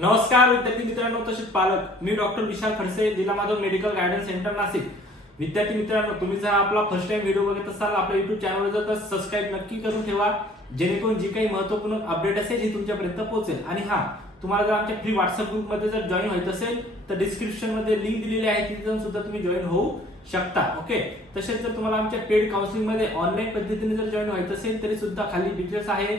नमस्कार विद्यार्थी मित्रांनो तसेच पालक. मी डॉक्टर विशाल खडसे जिल्हा Madhav medical guidance centre Nashik. विद्यार्थी मित्रांनो तुम्ही जर आपला फर्स्ट टाइम व्हिडिओ बघत असाल आपल्या युट्यूब चॅनलवर जर तर सबस्क्राईब नक्की करून ठेवा. जेणेकरून जी काही महत्त्वपूर्ण अपडेट असेल ही तुमच्यापर्यंत पोहोचेल. आणि हा तुम्हाला जर आमच्या फ्री व्हॉट्सअप ग्रुपमध्ये जर जॉईन व्हायचं असेल तर डिस्क्रिप्शनमध्ये लिंक दिलेली आहे तिथे जाऊन सुद्धा तुम्ही जॉईन होऊ शकता ओके तसेच जर तुम्हाला आमच्या पेड काउन्सिलिंगमध्ये ऑनलाईन पद्धतीने जर जॉईन व्हायचं असेल तरी सुद्धा खाली डिटेल्स आहे.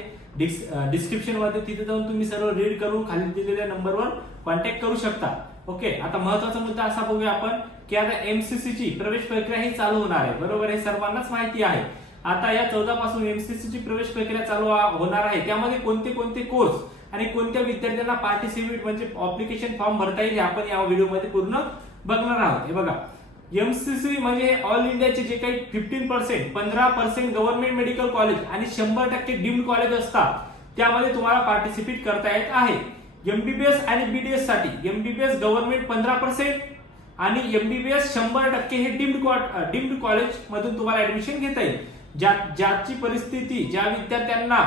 डिस्क्रिप्शनमध्ये तिथे जाऊन तुम्ही सर्व रीड करून खाली दिलेल्या नंबरवर कॉन्टॅक्ट करू शकता ओके आता महत्त्वाचा मुद्दा असा बघूया आपण की आता एमसीसीची प्रवेश प्रक्रिया ही चालू होणार आहे. बरोबर हे सर्वांनाच माहिती आहे. आता या चौदा पासून एमसीसी ची प्रवेश प्रक्रिया चालू होणार आहे. त्यामध्ये कोणते कोणते कोर्स आणि कोणत्या विद्यार्थ्यांना पार्टिसिपेट म्हणजे ऑप्लिकेशन फॉर्म भरता येईल हे आपण या व्हिडिओमध्ये पूर्ण बघणार आहोत. हे बघा. एमसीसी म्हणजे ऑल इंडियाचे जे काही फिफ्टीन पर्सेंट पंधरा पर्सेंट गव्हर्नमेंट मेडिकल कॉलेज आणि शंभर टक्के डीम्ड कॉलेज असतात. त्यामध्ये तुम्हाला पार्टिसिपेट करता येत आहे. एमबीबीएस आणि बीडीएससाठी एमबीबीएस गव्हर्नमेंट पंधरा पर्सेंट आणि एमबीबीएस शंभर टक्के हे डीम्ड डीम्ड कॉलेज मधून तुम्हाला ऍडमिशन घेता येईल. ज्या ज्याची परिस्थिती ज्या विद्यार्थ्यांना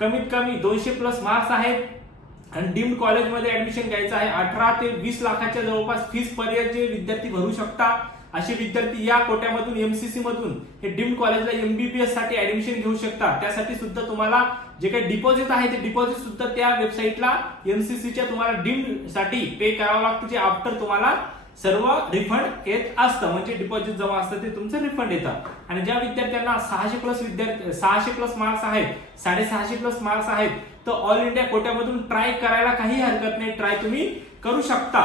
कमीत कमी दोनशे प्लस मार्क्स आहेत आणि डीम्ड कॉलेजमध्ये ऍडमिशन घ्यायचं आहे अठरा ते वीस लाखाच्या जवळपास फीस पर्यंतचे विद्यार्थी भरू शकता असे विद्यार्थी या कोट्यामधून एमसीसी मधून हे डीम्ड कॉलेजला एमबीबीएससाठी ऍडमिशन घेऊ शकता. त्यासाठी सुद्धा तुम्हाला जे काही डिपॉझिट आहे ते डिपॉझिट सुद्धा त्या वेबसाईटला एमसीसीच्या तुम्हाला डीम्डसाठी पे करावं लागतं जे आफ्टर तुम्हाला सर्व रिफंड येत असतं. म्हणजे डिपॉझिट जमा असतं ते तुमचं रिफंड येतं. आणि ज्या विद्यार्थ्यांना सहाशे प्लस विद्यार्थी सहाशे प्लस मार्क्स आहेत साडेसहाशे प्लस मार्क्स आहेत तर ऑल इंडिया कोट्यामधून ट्राय करायला काही हरकत नाही. ट्राय तुम्ही करू शकता.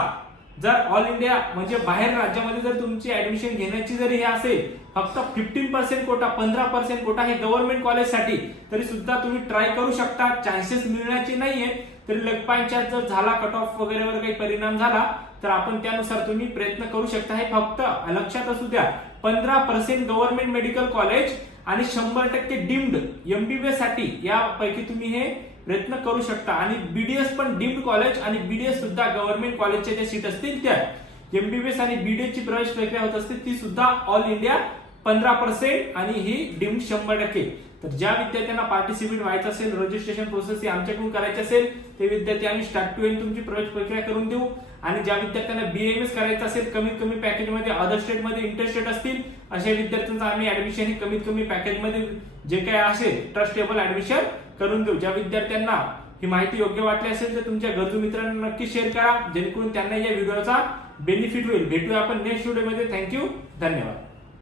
जर ऑल इंडिया म्हणजे बाहेर राज्यामध्ये जर तुमची ऍडमिशन घेण्याची जरी हे असेल फक्त फिफ्टीन पर्सेंट कोटा पंधरा पर्सेंट कोटा हे गव्हर्नमेंट कॉलेजसाठी तरी सुद्धा तुम्ही ट्राय करू शकता. चान्सेस मिळण्याचे नाहीये. तरी लगपांच्यात जर झाला कट ऑफ वगैरे वर काही परिणाम झाला तर आपण त्यानुसार तुम्ही प्रयत्न करू शकता. हे फक्त लक्षात असू द्या. पंधरा पर्सेंट गव्हर्नमेंट मेडिकल कॉलेज आणि शंभर टक्के डीम्ड एमबीबीएससाठी यापैकी तुम्ही हे प्रयत्न करू शकता. आणि बीडीएस पण डीम्ड कॉलेज आणि बीडीएस सुद्धा गव्हर्नमेंट कॉलेजच्या ज्या सीट असतील त्या एमबीबीएस आणि बीडीएस ची प्रवेश प्रक्रिया होत असते ती सुद्धा ऑल इंडिया पंधरा पर्सेंट आणि ही डीम्ड शंभर टक्के. तर ज्या विद्यार्थ्यांना पार्टिसिपेट व्हायचं असेल रजिस्ट्रेशन प्रोसेस ही आमच्याकडून करायची असेल ते विद्यार्थी आम्ही स्टार्ट टू एंड तुमची प्रवेश प्रक्रिया करून देऊ. आणि ज्या विद्यार्थ्यांना बीएमएस करायचं असेल कमीत कमी पॅकेजमध्ये अदर स्टेटमध्ये इंटरेस्टेड असतील अशा विद्यार्थ्यांचं आम्ही ऍडमिशन हे कमीत कमी पॅकेजमध्ये जे काय असेल ट्रस्टेबल ऍडमिशन करून देऊ. ज्या विद्यार्थ्यांना ही माहिती योग्य वाटली असेल तर तुमच्या गरजू मित्रांना नक्की शेअर करा. जेणेकरून त्यांना या व्हिडिओचा बेनिफिट होईल. भेटूया आपण नेक्स्ट व्हिडिओमध्ये थँक्यू धन्यवाद.